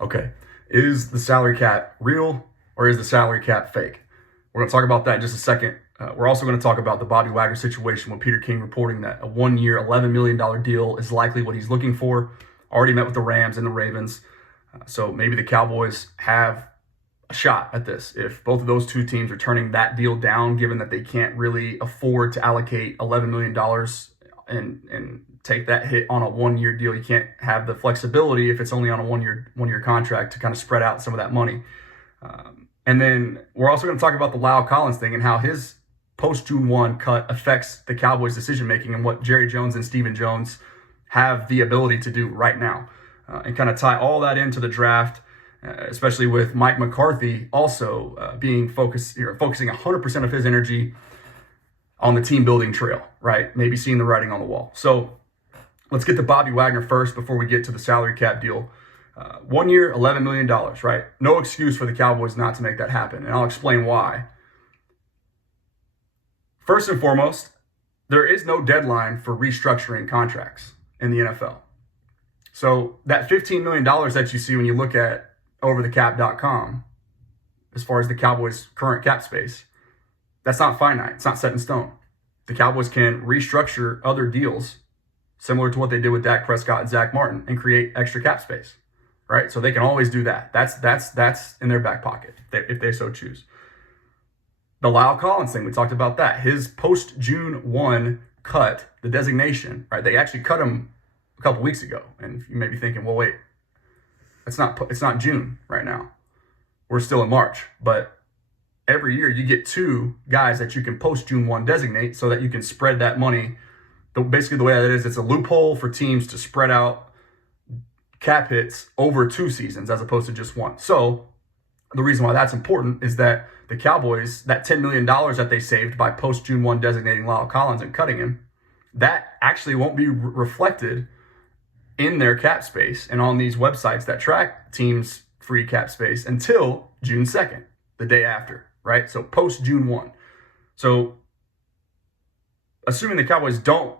Okay, is the salary cap real or is the salary cap fake? We're going to talk about that in just a second. We're also going to talk about the Bobby Wagner situation with Peter King reporting that a 1-year, $11 million deal is likely what he's looking for. Already met with the Rams and the Ravens. So maybe the Cowboys have a shot at this. If both of those two teams are turning that deal down, given that they can't really afford to allocate $11 million and take that hit on a 1-year deal, you can't have the flexibility if it's only on a one-year contract to kind of spread out some of that money. And then we're also going to talk about the La'el Collins thing and how his post-June 1 cut affects the Cowboys' decision-making and what Jerry Jones and Stephen Jones have the ability to do right now. And kind of tie all that into the draft, especially with Mike McCarthy also focusing 100% of his energy on the team-building trail, right? Maybe seeing the writing on the wall. So let's get to Bobby Wagner first before we get to the salary cap deal. 1 year, $11 million, right? No excuse for the Cowboys not to make that happen, and I'll explain why. First and foremost, there is no deadline for restructuring contracts in the NFL. So that $15 million that you see when you look at overthecap.com, as far as the Cowboys' current cap space, that's not finite. It's not set in stone. The Cowboys can restructure other deals similar to what they did with Dak Prescott and Zach Martin and create extra cap space, right? So they can always do that. That's in their back pocket if they so choose. The La'el Collins thing, we talked about that. His post-June 1 cut, the designation, right? They actually cut him a couple weeks ago. And you may be thinking, well, wait, it's not June right now. We're still in March. But every year you get 2 guys that you can post-June 1 designate so that you can spread that money. Basically, the way that is, it's a loophole for teams to spread out cap hits over 2 seasons as opposed to just 1. So the reason why that's important is that the Cowboys, that $10 million that they saved by post-June 1 designating La'el Collins and cutting him, that actually won't be reflected in their cap space and on these websites that track teams' free cap space until June 2nd, the day after, right? So post-June 1. So assuming the Cowboys don't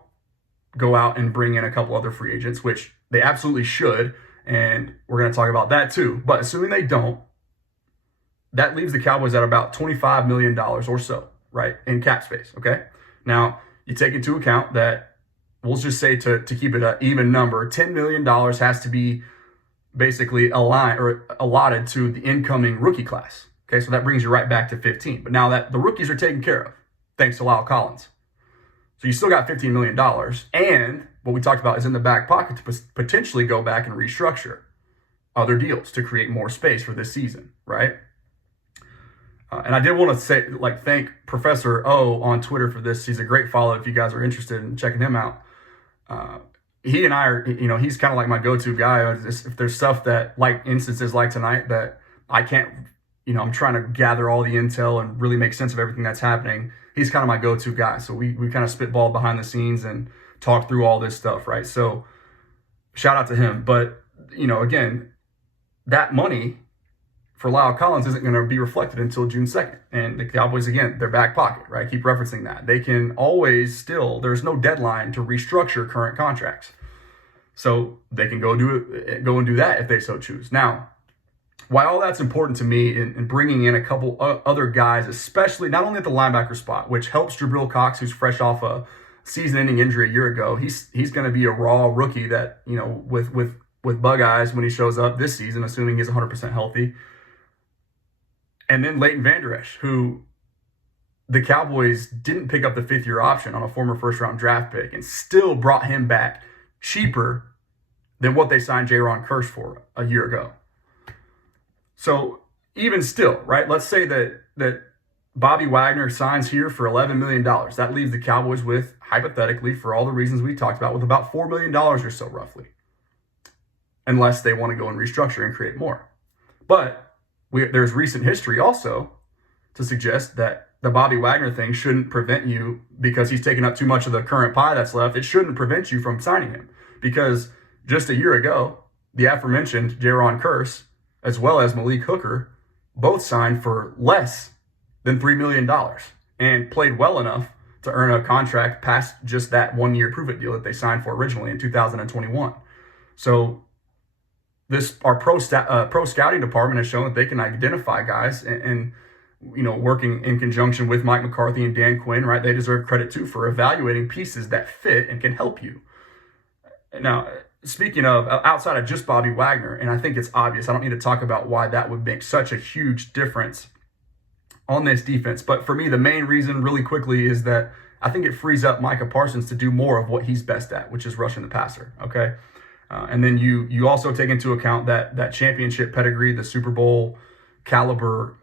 go out and bring in a couple other free agents, which they absolutely should, and we're going to talk about that too, but assuming they don't, that leaves the Cowboys at about $25 million or so, right, in cap space, okay? Now, you take into account that, we'll just say to keep it an even number, $10 million has to be basically aligned or allotted to the incoming rookie class, okay? So that brings you right back to 15. But now that the rookies are taken care of, thanks to La'el Collins. So you still got $15 million, and what we talked about is in the back pocket to potentially go back and restructure other deals to create more space for this season, right? And I did want to say, thank Professor O on Twitter for this. He's a great follow if you guys are interested in checking him out. He and I are, he's kind of like my go-to guy. If there's stuff that, like instances like tonight, that I can't, I'm trying to gather all the intel and really make sense of everything that's happening, he's kind of my go-to guy. So we kind of spitball behind the scenes and talk through all this stuff, right? So shout out to him. But, again, that money for La'el Collins isn't going to be reflected until June 2nd. And the Cowboys, again, their back pocket, right? Keep referencing that. They can always there's no deadline to restructure current contracts. So they can go and do that if they so choose. Now, why all that's important to me in bringing in a couple other guys, especially not only at the linebacker spot, which helps Jabril Cox, who's fresh off a season-ending injury a year ago. He's going to be a raw rookie that, with bug eyes when he shows up this season, assuming he's 100% healthy. And then Leighton Vander Esch, who the Cowboys didn't pick up the 5th-year option on a former first-round draft pick and still brought him back cheaper than what they signed Jaron Kearse for a year ago. So even still, right, let's say that Bobby Wagner signs here for $11 million. That leaves the Cowboys with, hypothetically, for all the reasons we talked about, with about $4 million or so roughly, unless they want to go and restructure and create more. But there's recent history also to suggest that the Bobby Wagner thing shouldn't prevent you, because he's taken up too much of the current pie that's left. It shouldn't prevent you from signing him, because just a year ago, the aforementioned Jaron Kearse, as well as Malik Hooker, both signed for less than $3 million and played well enough to earn a contract past just that 1-year prove-it deal that they signed for originally in 2021. So our pro scouting department has shown that they can identify guys and working in conjunction with Mike McCarthy and Dan Quinn, right? They deserve credit too for evaluating pieces that fit and can help you. Now, speaking of outside of just Bobby Wagner, and I think it's obvious, I don't need to talk about why that would make such a huge difference on this defense. But for me, the main reason really quickly is that I think it frees up Micah Parsons to do more of what he's best at, which is rushing the passer. Okay. And then you also take into account that championship pedigree, the Super Bowl caliber,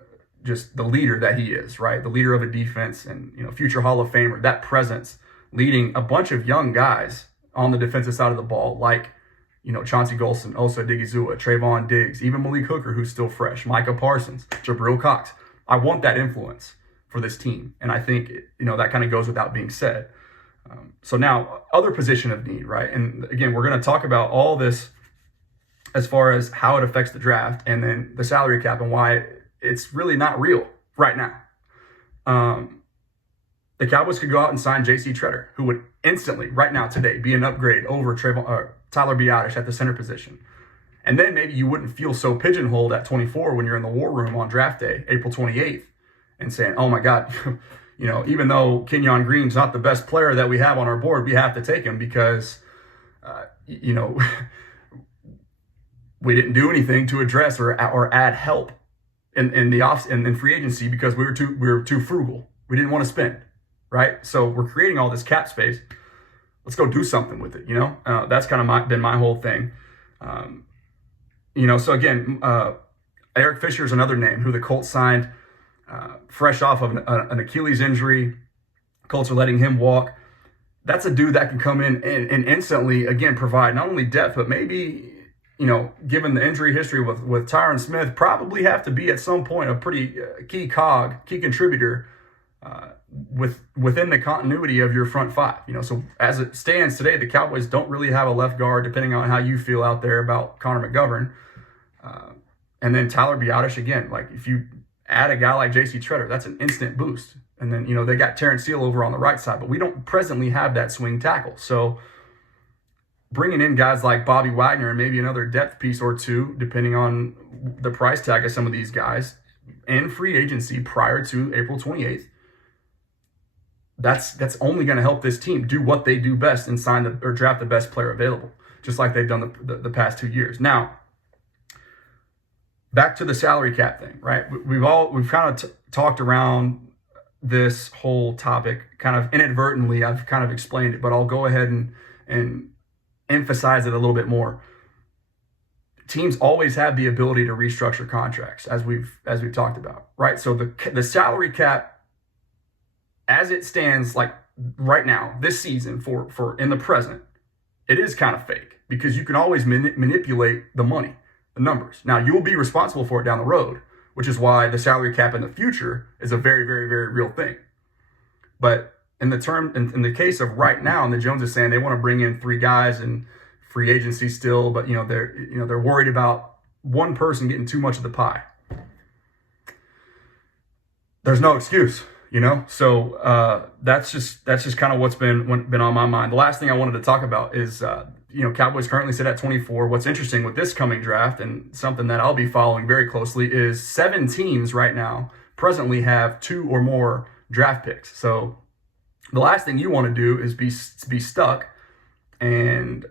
just the leader that he is, right? The leader of a defense and, future Hall of Famer, that presence leading a bunch of young guys on the defensive side of the ball, like, Chauncey Golston, Osa Digizua, Trayvon Diggs, even Malik Hooker, who's still fresh, Micah Parsons, Jabril Cox. I want that influence for this team. And I think, that kind of goes without being said. So now, other position of need, right? And again, we're going to talk about all this as far as how it affects the draft and then the salary cap and why it's really not real right now. The Cowboys could go out and sign J.C. Tretter, who would instantly, right now, today, be an upgrade over Tyler Biadasz at the center position. And then maybe you wouldn't feel so pigeonholed at 24 when you're in the war room on draft day, April 28th, and saying, oh my God, even though Kenyon Green's not the best player that we have on our board, we have to take him because, we didn't do anything to address or add help in free agency because we were too frugal. We didn't want to spend, right? So we're creating all this cap space. Let's go do something with it. That's kind of been my whole thing. So again, Eric Fisher is another name who the Colts signed fresh off of an Achilles injury. Colts are letting him walk. That's a dude that can come in and instantly, again, provide not only depth, but maybe, given the injury history with Tyron Smith, probably have to be at some point a pretty key contributor within the continuity of your front five. So as it stands today, the Cowboys don't really have a left guard, depending on how you feel out there about Connor McGovern. And then Tyler Biadasz, again, like if you add a guy like J.C. Tretter, that's an instant boost. And then, they got Terrence Steele over on the right side, but we don't presently have that swing tackle. So bringing in guys like Bobby Wagner and maybe another depth piece or two, depending on the price tag of some of these guys, in free agency prior to April 28th, that's only going to help this team do what they do best and draft the best player available, just like they've done the past 2 years. Now, back to the salary cap thing, right? We've kind of talked around this whole topic kind of inadvertently. I've kind of explained it, but I'll go ahead and emphasize it a little bit more. Teams always have the ability to restructure contracts, as we've talked about, right? So the salary cap, as it stands, like right now, this season for in the present, it is kind of fake because you can always manipulate the money, the numbers. Now, you'll be responsible for it down the road, which is why the salary cap in the future is a very, very, very real thing. But in the case of right now, and the Jones is saying they want to bring in 3 guys in free agency still, but they're worried about one person getting too much of the pie. There's no excuse. So that's just kind of what's been on my mind. The last thing I wanted to talk about is, Cowboys currently sit at 24. What's interesting with this coming draft and something that I'll be following very closely is 7 teams right now presently have 2 or more draft picks. So the last thing you want to do is be stuck and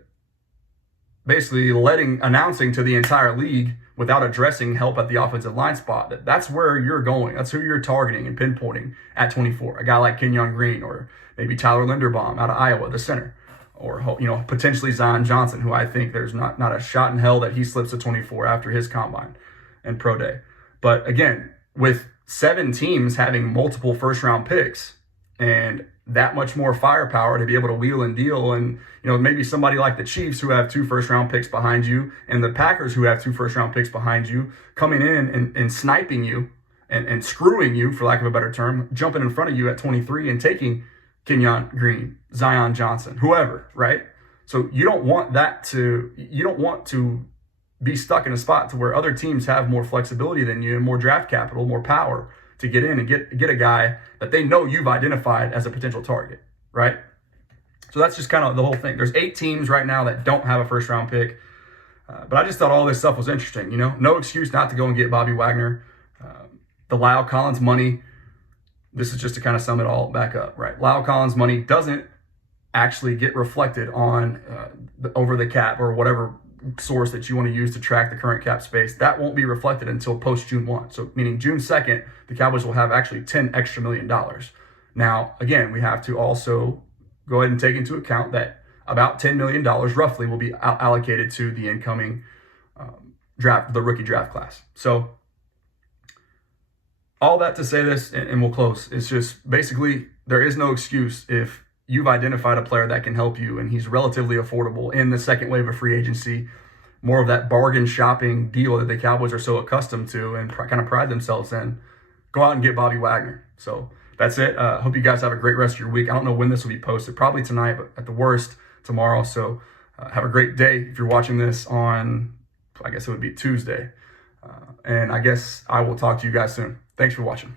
basically announcing to the entire league without addressing help at the offensive line spot. That's where you're going. That's who you're targeting and pinpointing at 24. A guy like Kenyon Green or maybe Tyler Linderbaum out of Iowa, the center. Or, potentially Zion Johnson, who I think there's not a shot in hell that he slips to 24 after his combine and pro day. But again, with 7 teams having multiple first-round picks and that much more firepower to be able to wheel and deal, and maybe somebody like the Chiefs who have 2 first-round picks behind you, and the Packers who have 2 first-round picks behind you, coming in and sniping you and screwing you, for lack of a better term, jumping in front of you at 23 and taking Kenyon Green, Zion Johnson, whoever, right? So you don't want to be stuck in a spot to where other teams have more flexibility than you and more draft capital, more power to get in and get a guy that they know you've identified as a potential target, right? So that's just kind of the whole thing. There's 8 teams right now that don't have a first round pick. But I just thought all this stuff was interesting. No excuse not to go and get Bobby Wagner. The La'el Collins money, this is just to kind of sum it all back up, right? La'el Collins money doesn't actually get reflected on over the cap or whatever source that you want to use to track the current cap space. That won't be reflected until post June 1. So meaning June 2nd, the Cowboys will have actually $10 extra million. Now, again, we have to also go ahead and take into account that about $10 million roughly will be allocated to the incoming draft, the rookie draft class. So all that to say this, and we'll close, it's just basically there is no excuse if you've identified a player that can help you and he's relatively affordable in the second wave of free agency, more of that bargain shopping deal that the Cowboys are so accustomed to and kind of pride themselves in. Go out and get Bobby Wagner. So that's it. Hope you guys have a great rest of your week. I don't know when this will be posted, probably tonight, but at the worst, tomorrow. So have a great day. If you're watching this on, I guess it would be Tuesday. And I guess I will talk to you guys soon. Thanks for watching.